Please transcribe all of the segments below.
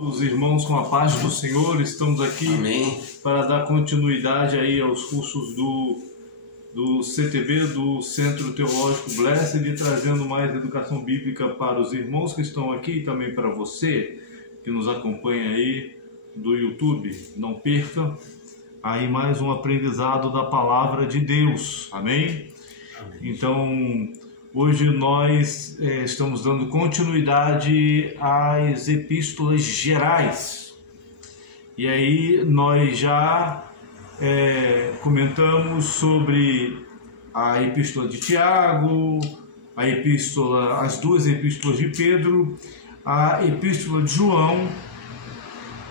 Os irmãos, com a paz do Senhor, estamos aqui. Amém. Para dar continuidade aí aos cursos do CTB, do Centro Teológico Blessed, e trazendo mais educação bíblica para os irmãos que estão aqui e também para você que nos acompanha aí do YouTube. Não perca aí mais um aprendizado da Palavra de Deus. Amém? Amém. Então, hoje nós estamos dando continuidade às epístolas gerais. E aí nós já comentamos sobre a epístola de Tiago, as duas epístolas de Pedro, a epístola de João,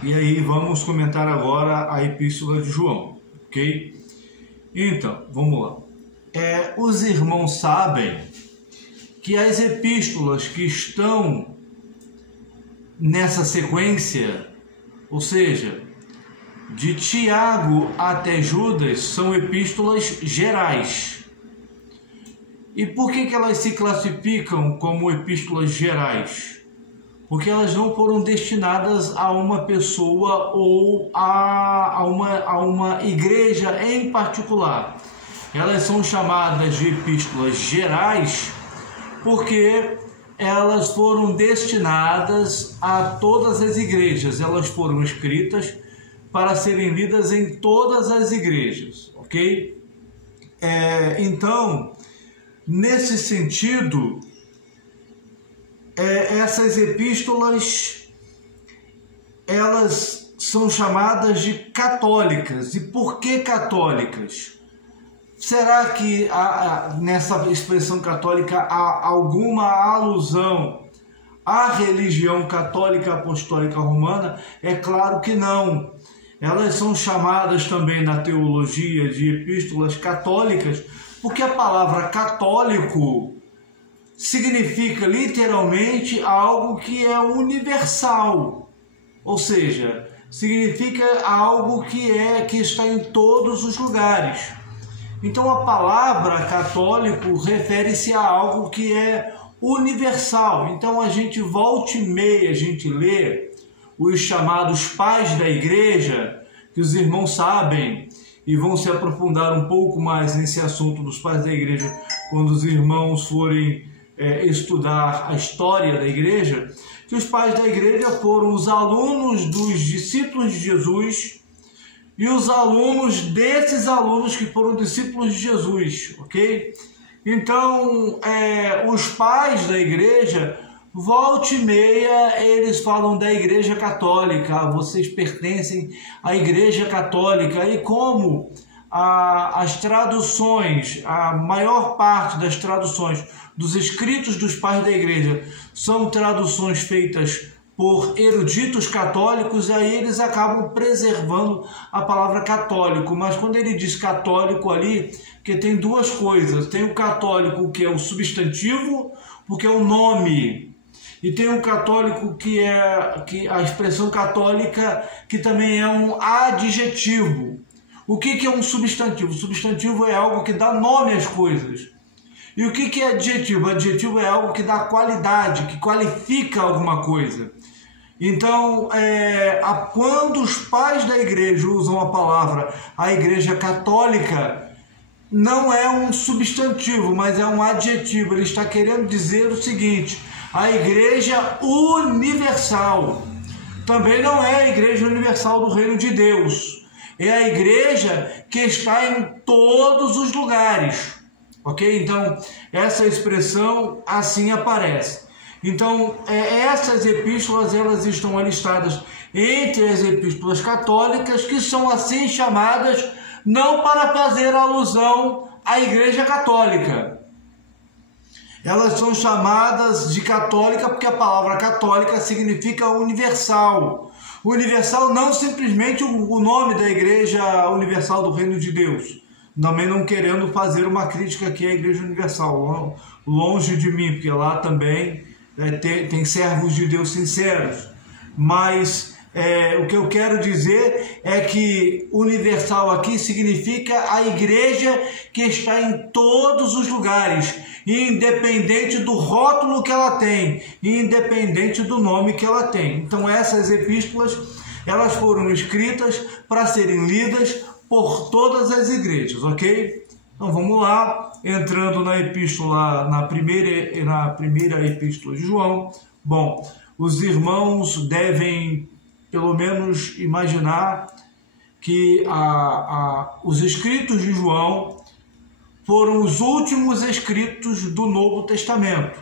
e aí vamos comentar agora a epístola de João, ok? Então, vamos lá. Os irmãos sabem que as epístolas que estão nessa sequência, ou seja, de Tiago até Judas, são epístolas gerais. E por que elas se classificam como epístolas gerais? Porque elas não foram destinadas a uma pessoa ou a uma igreja em particular. Elas são chamadas de epístolas gerais porque elas foram destinadas a todas as igrejas. Elas foram escritas para serem lidas em todas as igrejas, ok? Então, nesse sentido, essas epístolas, elas são chamadas de católicas. E por que católicas? Será que nessa expressão católica há alguma alusão à religião católica apostólica romana? É claro que não. Elas são chamadas também na teologia de epístolas católicas, porque a palavra católico significa literalmente algo que é universal, ou seja, significa algo que está em todos os lugares. Então a palavra católico refere-se a algo que é universal. Então a gente volta e meia, a gente lê os chamados pais da igreja, que os irmãos sabem e vão se aprofundar um pouco mais nesse assunto dos pais da igreja quando os irmãos forem estudar a história da igreja, que os pais da igreja foram os alunos dos discípulos de Jesus e os alunos desses alunos que foram discípulos de Jesus, ok? Então, os pais da igreja, volta e meia, eles falam da igreja católica, vocês pertencem à igreja católica, e como as traduções, a maior parte das traduções dos escritos dos pais da igreja são traduções feitas por eruditos católicos, aí eles acabam preservando a palavra católico. Mas quando ele diz católico ali, que tem duas coisas: tem o católico, que é o substantivo, porque é o nome, e tem o católico que a expressão católica, que também é um adjetivo. O que é um substantivo? O substantivo é algo que dá nome às coisas. E o que é adjetivo? Adjetivo é algo que dá qualidade, que qualifica alguma coisa. Então, quando os pais da igreja usam a palavra a igreja católica, não é um substantivo, mas é um adjetivo. Ele está querendo dizer o seguinte: a igreja universal. Também não é a igreja universal do reino de Deus. É a igreja que está em todos os lugares. Ok? Então, essa expressão assim aparece. Então, essas epístolas, elas estão alistadas entre as epístolas católicas, que são assim chamadas não para fazer alusão à igreja católica. Elas são chamadas de católica porque a palavra católica significa universal. Universal não simplesmente o nome da Igreja Universal do Reino de Deus. Também não querendo fazer uma crítica aqui à Igreja Universal, longe de mim, porque lá também tem servos de Deus sinceros. Mas O que eu quero dizer é que universal aqui significa a igreja que está em todos os lugares, independente do rótulo que ela tem, independente do nome que ela tem. Então essas epístolas, elas foram escritas para serem lidas por todas as igrejas, ok? Então vamos lá, entrando na epístola, na primeira epístola de João. Bom, os irmãos devem pelo menos imaginar que os escritos de João foram os últimos escritos do Novo Testamento.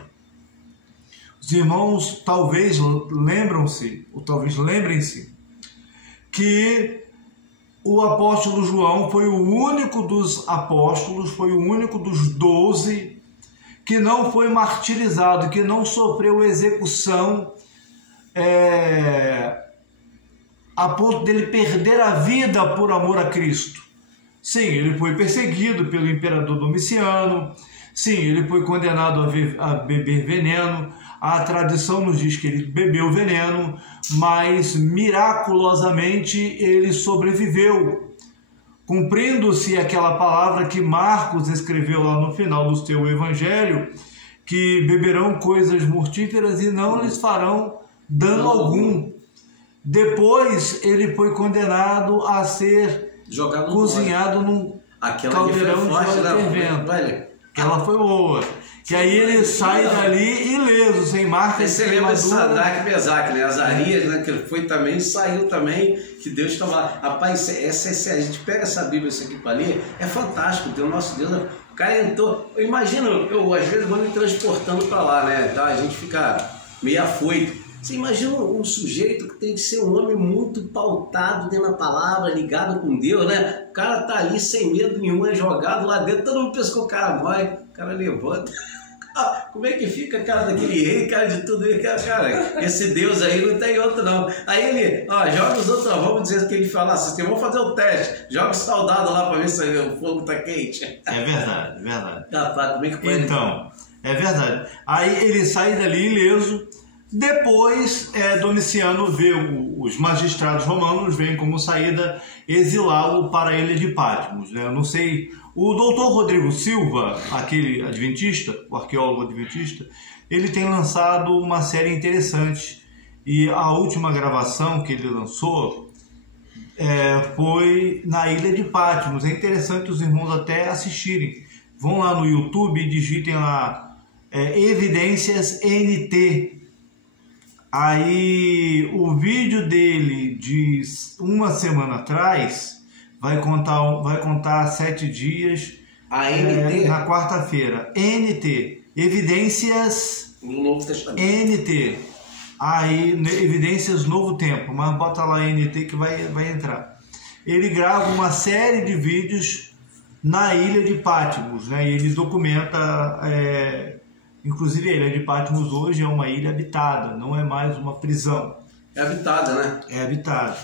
Os irmãos talvez lembrem-se que o apóstolo João foi o único dos apóstolos, foi o único dos 12 que não foi martirizado, que não sofreu execução a ponto dele perder a vida por amor a Cristo. Sim, ele foi perseguido pelo imperador Domiciano, sim, ele foi condenado a beber veneno, a tradição nos diz que ele bebeu veneno, mas miraculosamente ele sobreviveu, cumprindo-se aquela palavra que Marcos escreveu lá no final do seu evangelho, que beberão coisas mortíferas e não lhes farão dano algum. Depois ele foi condenado a ser cozinhado num caldeirão de óleo fervendo. Aquela foi boa. Que aí ele sai dali ileso, sem marca. Você lembra de Sadraque e Mesaque, né? Azarias, né? Que foi também, saiu também, que Deus estava lá. Rapaz, a gente pega essa Bíblia isso aqui para ler, é fantástico. O nosso Deus, o cara entrou. Imagina, às vezes vou me transportando para lá, né? Tá? A gente fica meio afoito. Você imagina um sujeito que tem que ser um homem muito pautado dentro da palavra, ligado com Deus, né? O cara tá ali sem medo nenhum, é jogado lá dentro, todo mundo pensa que o cara vai, o cara levanta. Como é que fica a cara daquele rei, cara de tudo isso? Cara, esse Deus aí não tem outro não. Aí ele, joga os outros, vamos dizer que ele fala assim, vamos fazer o teste, joga os soldados lá para ver se o fogo tá quente. É verdade, é verdade. Rapaz, como é que pode? Então, é verdade. Aí ele sai dali ileso. Depois, Domiciano vê, os magistrados romanos veem como saída exilá-lo para a ilha de Patmos, né? Eu não sei, o doutor Rodrigo Silva, aquele adventista, o arqueólogo adventista, ele tem lançado uma série interessante e a última gravação que ele lançou foi na ilha de Patmos. É interessante os irmãos até assistirem. Vão lá no YouTube e digitem lá Evidências NT. Aí o vídeo dele de uma semana atrás vai contar 7 dias na quarta-feira. NT, Evidências no Novo Testamento. NT. Aí Evidências Novo Tempo, mas bota lá NT que vai entrar. Ele grava uma série de vídeos na ilha de Patmos, né? E ele documenta. Inclusive a ilha de Patmos hoje é uma ilha habitada, não é mais uma prisão. É habitada, né? É habitada.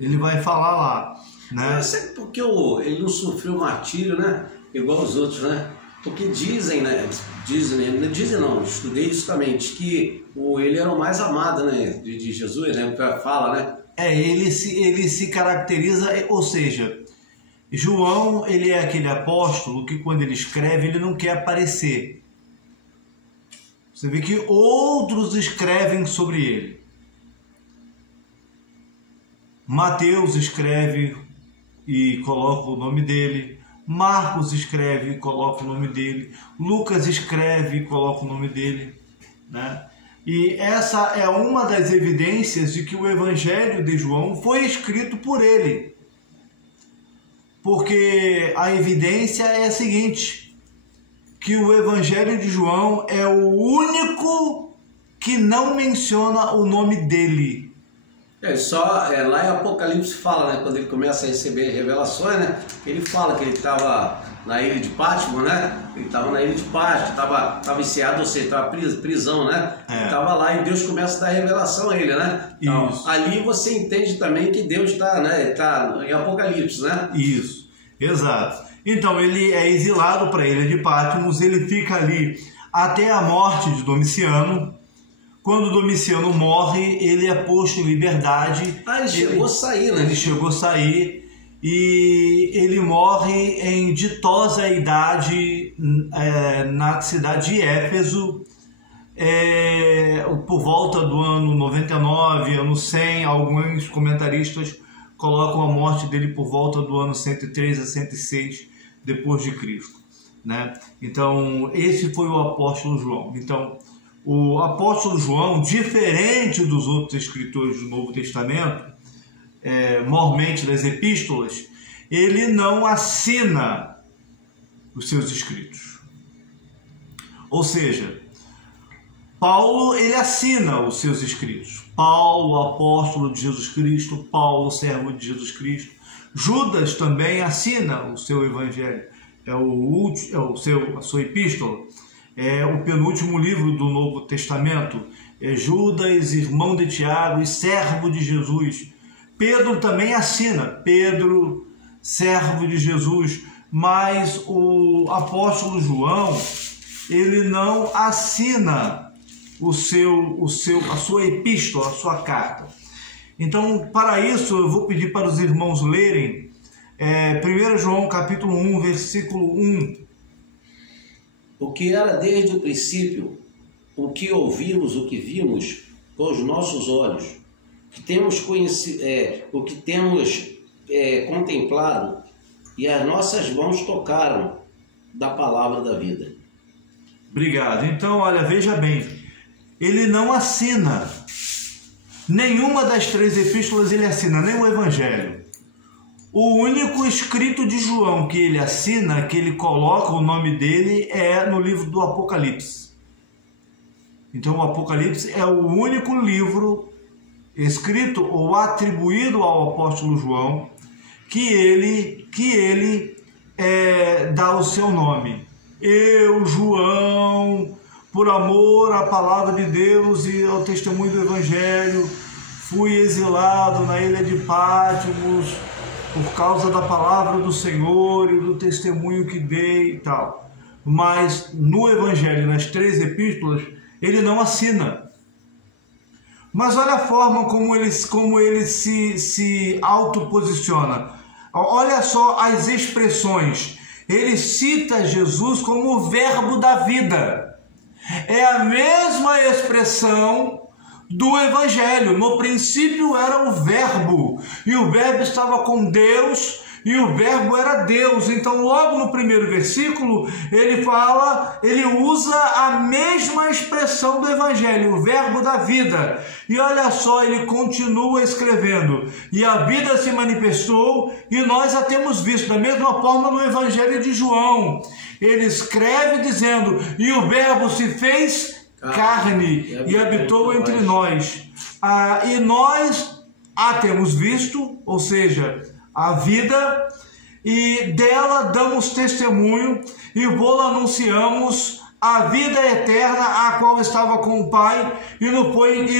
Ele vai falar lá, né? Mas é porque ele não sofreu martírio, né? Igual os outros, né? Porque dizem, né? Dizem não, estudei isso também, diz que ele era o mais amado, né? De Jesus, né? Fala, né? Ele se caracteriza, ou seja, João, ele é aquele apóstolo que quando ele escreve, ele não quer aparecer. Você vê que outros escrevem sobre ele. Mateus escreve e coloca o nome dele. Marcos escreve e coloca o nome dele. Lucas escreve e coloca o nome dele, né? E essa é uma das evidências de que o Evangelho de João foi escrito por ele. Porque a evidência é a seguinte, que o Evangelho de João é o único que não menciona o nome dele. Lá em Apocalipse fala, né, quando ele começa a receber revelações, né, ele fala que ele estava na ilha de Patmos, né? Ele estava na ilha de Patmos, estava encerrado, ou seja, estava prisão, né? Ele estava lá e Deus começa a dar revelação a ele, né? Então, ali você entende também que Deus está, né, tá em Apocalipse, né? Isso, exato. Então ele é exilado para a ilha de Patmos, ele fica ali até a morte de Domiciano, Quando Domiciano morre, ele é posto em liberdade. Ele chegou a sair, né? Ele chegou a sair e ele morre em ditosa idade na cidade de Éfeso, por volta do ano 99, ano 100. Alguns comentaristas colocam a morte dele por volta do ano 103 a 106 depois de Cristo, né? Então, esse foi o apóstolo João. Então, o apóstolo João, diferente dos outros escritores do Novo Testamento, mormente das epístolas, ele não assina os seus escritos. Ou seja, Paulo, ele assina os seus escritos. Paulo, apóstolo de Jesus Cristo, Paulo, servo de Jesus Cristo. Judas também assina o seu evangelho, a sua epístola. É o penúltimo livro do Novo Testamento. É Judas, irmão de Tiago e servo de Jesus. Pedro também assina, Pedro, servo de Jesus, mas o apóstolo João, ele não assina a sua epístola, a sua carta. Então, para isso, eu vou pedir para os irmãos lerem 1 João capítulo 1, versículo 1. O que era desde o princípio, o que ouvimos, o que vimos com os nossos olhos, o que temos contemplado e as nossas mãos tocaram da palavra da vida. Obrigado. Então, olha, veja bem, ele não assina nenhuma das 3 epístolas, ele assina nem o evangelho. O único escrito de João que ele assina, que ele coloca o nome dele, é no livro do Apocalipse. Então o Apocalipse é o único livro escrito ou atribuído ao apóstolo João que ele dá o seu nome. Eu, João, por amor à palavra de Deus e ao testemunho do evangelho, fui exilado na ilha de Patmos por causa da palavra do Senhor e do testemunho que dei e tal. Mas no Evangelho, nas 3 epístolas, ele não assina. Mas olha a forma como ele se autoposiciona. Olha só as expressões. Ele cita Jesus como o verbo da vida. É a mesma expressão do Evangelho. No princípio era o verbo, e o verbo estava com Deus, e o verbo era Deus. Então logo no primeiro versículo ele usa a mesma expressão do Evangelho, o verbo da vida. E olha só, ele continua escrevendo: e a vida se manifestou e nós a temos visto. Da mesma forma no Evangelho de João, ele escreve dizendo: e o verbo se fez carne e habitou entre nós. E nós a temos visto, ou seja, a vida, e dela damos testemunho e vô-la anunciamos, a vida eterna, a qual estava com o Pai e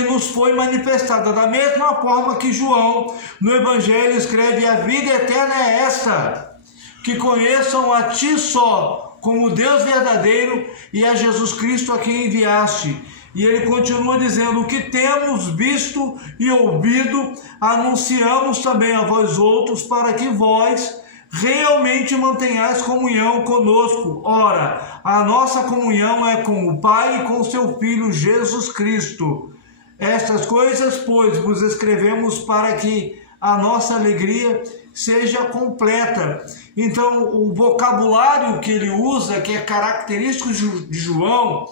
nos foi manifestada. Da mesma forma que João no Evangelho escreve: a vida eterna é esta, que conheçam a Ti só, como Deus verdadeiro, e a Jesus Cristo a quem enviaste. E ele continua dizendo: o que temos visto e ouvido, anunciamos também a vós outros, para que vós realmente mantenhais comunhão conosco. Ora, a nossa comunhão é com o Pai e com o seu Filho Jesus Cristo. Estas coisas, pois, vos escrevemos para que a nossa alegria seja completa. Então, o vocabulário que ele usa, que é característico de João,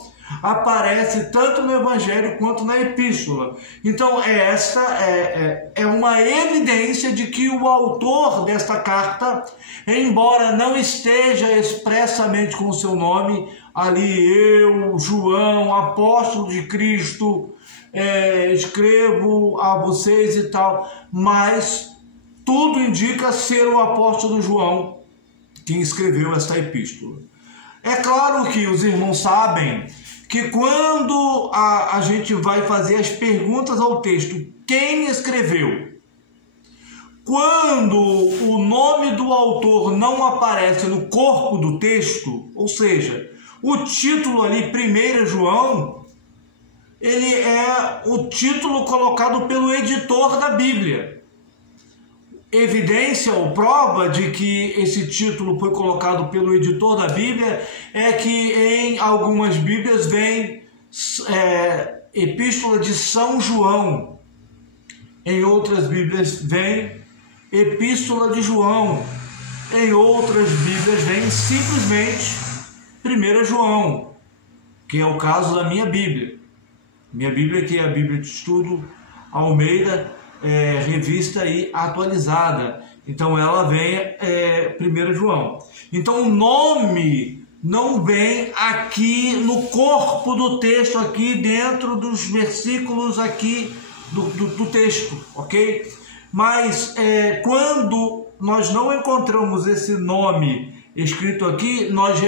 aparece tanto no Evangelho quanto na Epístola. Então, esta é uma evidência de que o autor desta carta, embora não esteja expressamente com o seu nome ali, eu, João, apóstolo de Cristo, escrevo a vocês e tal, mas tudo indica ser o apóstolo João quem escreveu esta epístola. É claro que os irmãos sabem que quando a gente vai fazer as perguntas ao texto, quem escreveu? Quando o nome do autor não aparece no corpo do texto, ou seja, o título ali, 1 João, ele é o título colocado pelo editor da Bíblia. Evidência ou prova de que esse título foi colocado pelo editor da Bíblia é que em algumas Bíblias vem Epístola de São João, em outras Bíblias vem Epístola de João, em outras Bíblias vem simplesmente 1 João, que é o caso da minha Bíblia. Minha Bíblia, que é a Bíblia de Estudo Almeida, revista e atualizada. Então ela vem 1 João. Então o nome não vem aqui no corpo do texto, aqui dentro dos versículos aqui do texto, ok? Mas quando nós não encontramos esse nome escrito aqui, nós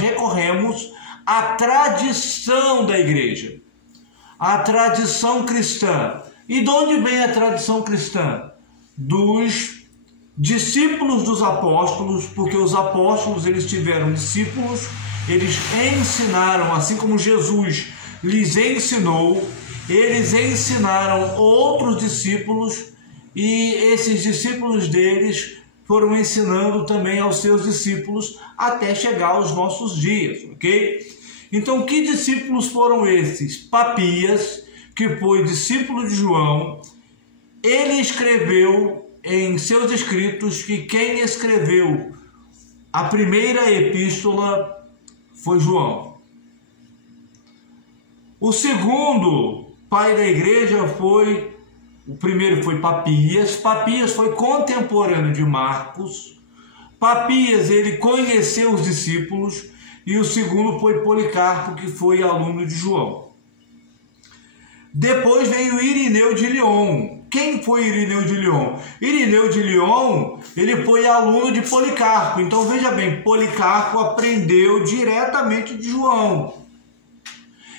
recorremos à tradição da igreja, à tradição cristã. E de onde vem a tradição cristã? Dos discípulos dos apóstolos, porque os apóstolos, eles tiveram discípulos, eles ensinaram, assim como Jesus lhes ensinou, eles ensinaram outros discípulos, e esses discípulos deles foram ensinando também aos seus discípulos até chegar aos nossos dias, ok? Então, que discípulos foram esses? Papias, que foi discípulo de João, ele escreveu em seus escritos que quem escreveu a primeira epístola foi João. O segundo pai da igreja o primeiro foi Papias. Papias foi contemporâneo de Marcos. Papias, ele conheceu os discípulos, e o segundo foi Policarpo, que foi aluno de João. Depois veio Irineu de Lyon. Quem foi Irineu de Lyon? Irineu de Lyon, ele foi aluno de Policarpo. Então veja bem, Policarpo aprendeu diretamente de João.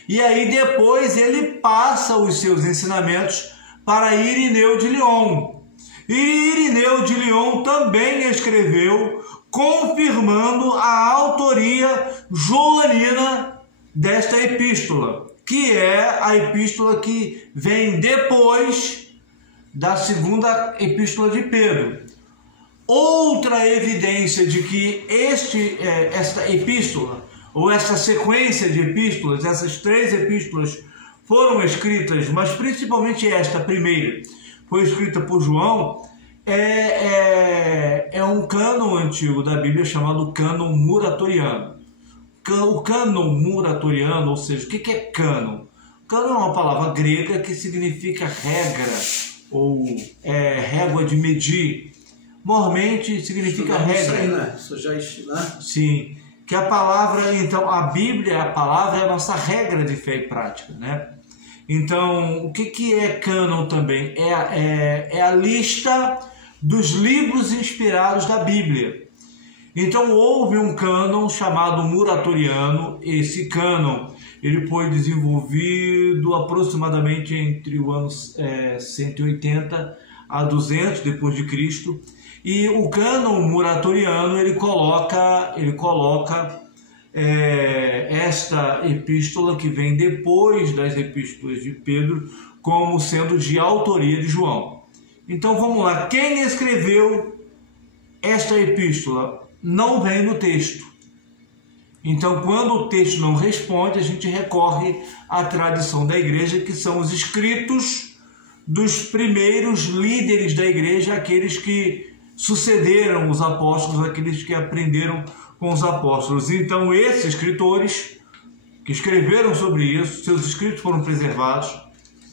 E aí depois ele passa os seus ensinamentos para Irineu de Lyon. E Irineu de Lyon também escreveu, confirmando a autoria joanina desta epístola, que é a epístola que vem depois da segunda epístola de Pedro. Outra evidência de que esta epístola, ou esta sequência de epístolas, essas 3 epístolas foram escritas, mas principalmente esta primeira foi escrita por João, é um cânon antigo da Bíblia chamado cânon muratoriano. O cânon muratoriano, ou seja, o que é cânon? Cânon é uma palavra grega que significa regra, ou régua de medir. Mormente significa regra. Isso aí, né? Isso já né? Sim. Que a palavra, então, a Bíblia, a palavra é a nossa regra de fé e prática, né? Então, o que é cânon também? É a lista dos livros inspirados da Bíblia. Então, houve um cânon chamado muratoriano. Esse cânon, ele foi desenvolvido aproximadamente entre o ano 180 a 200 depois de Cristo. E o cânon muratoriano, ele coloca esta epístola, que vem depois das epístolas de Pedro, como sendo de autoria de João. Então vamos lá, quem escreveu esta epístola? Não vem no texto. Então, quando o texto não responde, a gente recorre à tradição da igreja, que são os escritos dos primeiros líderes da igreja, aqueles que sucederam os apóstolos, aqueles que aprenderam com os apóstolos. Então, esses escritores que escreveram sobre isso, seus escritos foram preservados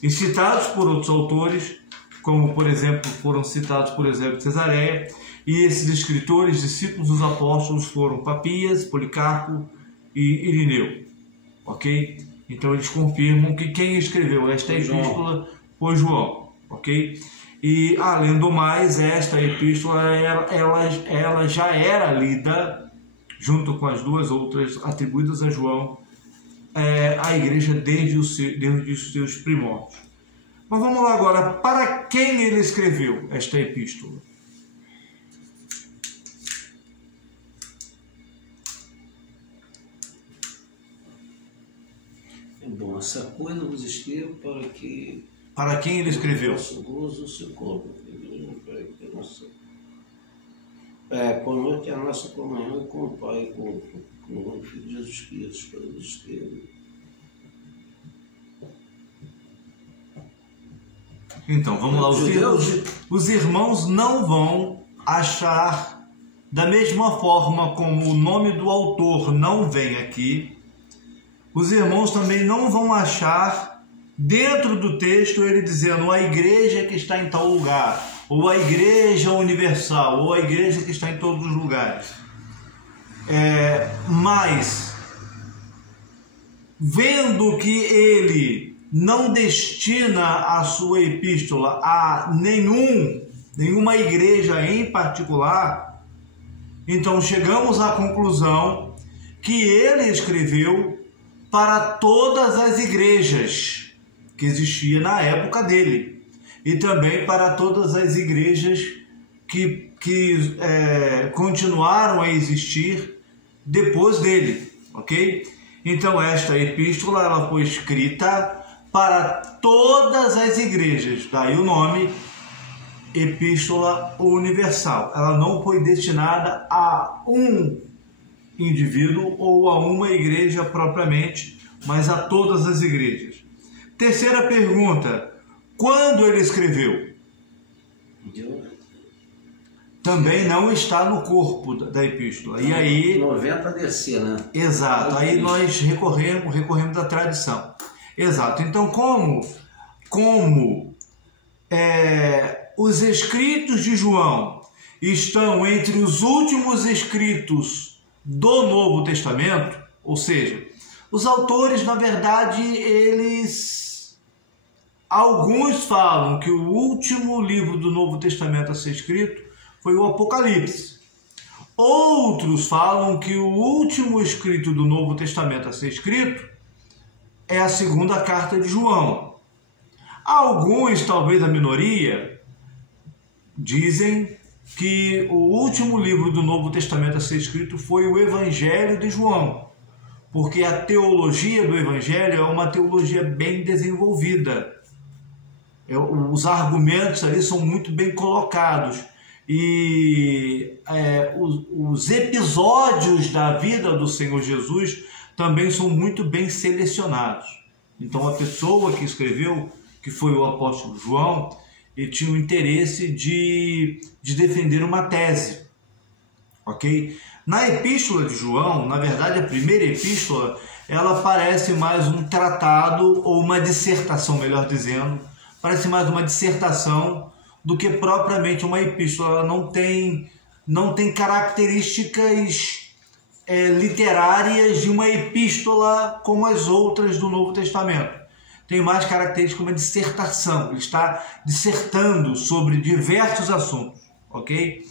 e citados por outros autores, como, por exemplo, foram citados por Eusébio de Cesareia. E esses escritores, discípulos dos apóstolos, foram Papias, Policarpo e Irineu. Ok? Então, eles confirmam que quem escreveu esta epístola foi João. Ok? E, além do mais, esta epístola ela já era lida, junto com as 2 outras atribuídas a João, a igreja desde os seus primórdios. Mas vamos lá agora, para quem ele escreveu esta epístola? É bom essa coisa vos escrevo para que... Para quem ele escreveu? Nosso gozo se cumpra. Conosco é a nossa comunhão com o Pai e com o Filho de Jesus Cristo, para vos escrevo. Então, vamos lá. Os irmãos não vão achar, da mesma forma como o nome do autor não vem aqui, os irmãos também não vão achar dentro do texto ele dizendo a igreja que está em tal lugar, ou a igreja universal, ou a igreja que está em todos os lugares. Mas, vendo que ele não destina a sua epístola a nenhuma igreja em particular, então chegamos à conclusão que ele escreveu para todas as igrejas que existiam na época dele e também para todas as igrejas que continuaram a existir depois dele, ok? Então esta epístola ela foi escrita para todas as igrejas, daí o nome Epístola Universal. Ela não foi destinada a um indivíduo ou a uma igreja propriamente, mas a todas as igrejas. Terceira pergunta, quando ele escreveu? Também não está no corpo da epístola. E aí 90 DC, né? Exato, aí nós recorremos à tradição. Exato, então como os escritos de João estão entre os últimos escritos do Novo Testamento, ou seja, os autores, na verdade, alguns falam que o último livro do Novo Testamento a ser escrito foi o Apocalipse. Outros falam que o último escrito do Novo Testamento a ser escrito é a segunda carta de João. Alguns, talvez a minoria, dizem que o último livro do Novo Testamento a ser escrito foi o Evangelho de João, porque a teologia do Evangelho é uma teologia bem desenvolvida. Os argumentos ali são muito bem colocados e os episódios da vida do Senhor Jesus também são muito bem selecionados. Então a pessoa que escreveu, que foi o apóstolo João, ele tinha o interesse de defender uma tese, ok? Na epístola de João, na verdade a primeira epístola, ela parece mais um tratado ou uma dissertação, melhor dizendo, parece mais uma dissertação do que propriamente uma epístola. Ela não tem características literárias de uma epístola como as outras do Novo Testamento. Tem mais características como uma dissertação. Ele está dissertando sobre diversos assuntos, ok?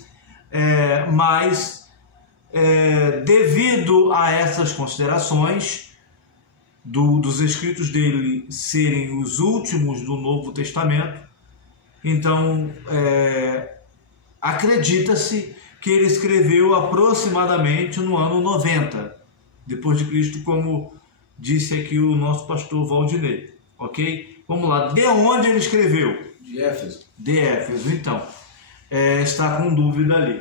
Mas devido a essas considerações dos escritos dele serem os últimos do Novo Testamento, então acredita-se que ele escreveu aproximadamente no ano 90 depois de Cristo, como disse aqui o nosso pastor Valdinei, ok? Vamos lá, de onde ele escreveu? De Éfeso. De Éfeso, então, está com dúvida ali,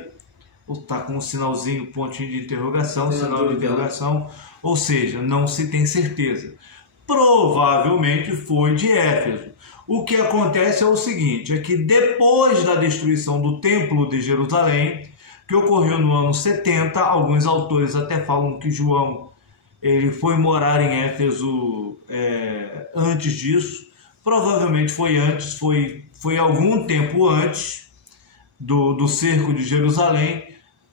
está com um sinalzinho, pontinho de interrogação, sinal de interrogação, ou seja, não se tem certeza. Provavelmente foi de Éfeso. O que acontece é o seguinte, é que depois da destruição do Templo de Jerusalém, que ocorreu no ano 70, alguns autores até falam que João ele foi morar em Éfeso antes disso, provavelmente foi antes, foi algum tempo antes do cerco de Jerusalém,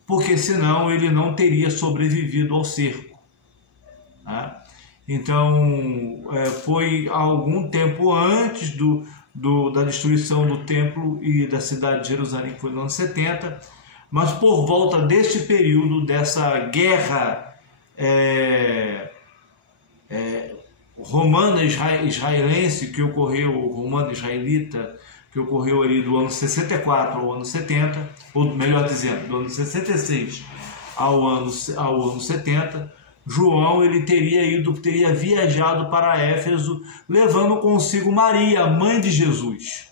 porque senão ele não teria sobrevivido ao cerco. Tá? Então, foi algum tempo antes da destruição do templo e da cidade de Jerusalém, que foi no ano 70, mas por volta deste período, dessa guerra romana-israelense que ocorreu, romano-israelita, que ocorreu ali do ano 64 ao ano 70, ou melhor dizendo, do ano 66 ao ano 70, João ele teria viajado para Éfeso, levando consigo Maria, mãe de Jesus.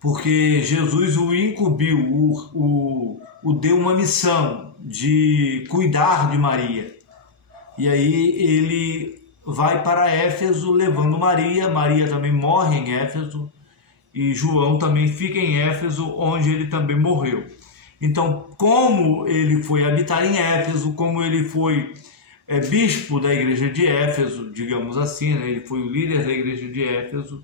Porque Jesus o incumbiu, o deu uma missão de cuidar de Maria. E aí ele vai para Éfeso levando Maria. Maria também morre em Éfeso. E João também fica em Éfeso, onde ele também morreu. Então, como ele foi habitar em Éfeso, como ele foi bispo da igreja de Éfeso, digamos assim, né? Ele foi o líder da igreja de Éfeso,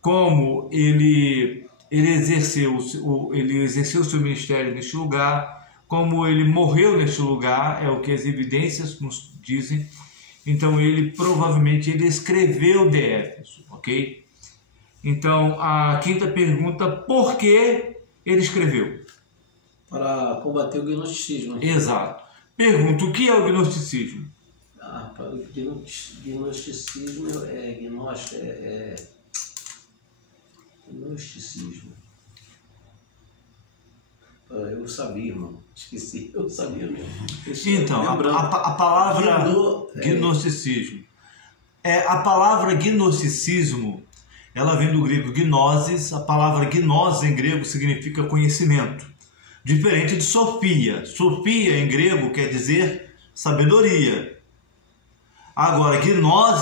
como ele exerceu o seu ministério neste lugar, como ele morreu neste lugar, é o que as evidências nos dizem. Então, ele provavelmente escreveu de Éfeso, ok? Então, a quinta pergunta, por que ele escreveu? Para combater o gnosticismo. Exato. Pergunta, o que é o gnosticismo? Para o gnosticismo gnosticismo. Eu sabia, irmão. Esqueci. Eu sabia mesmo. Então, a palavra gnosticismo. A palavra gnosticismo, ela vem do grego gnosis. A palavra gnosis em grego significa conhecimento. Diferente de Sofia. Sofia em grego quer dizer sabedoria. Agora, gnose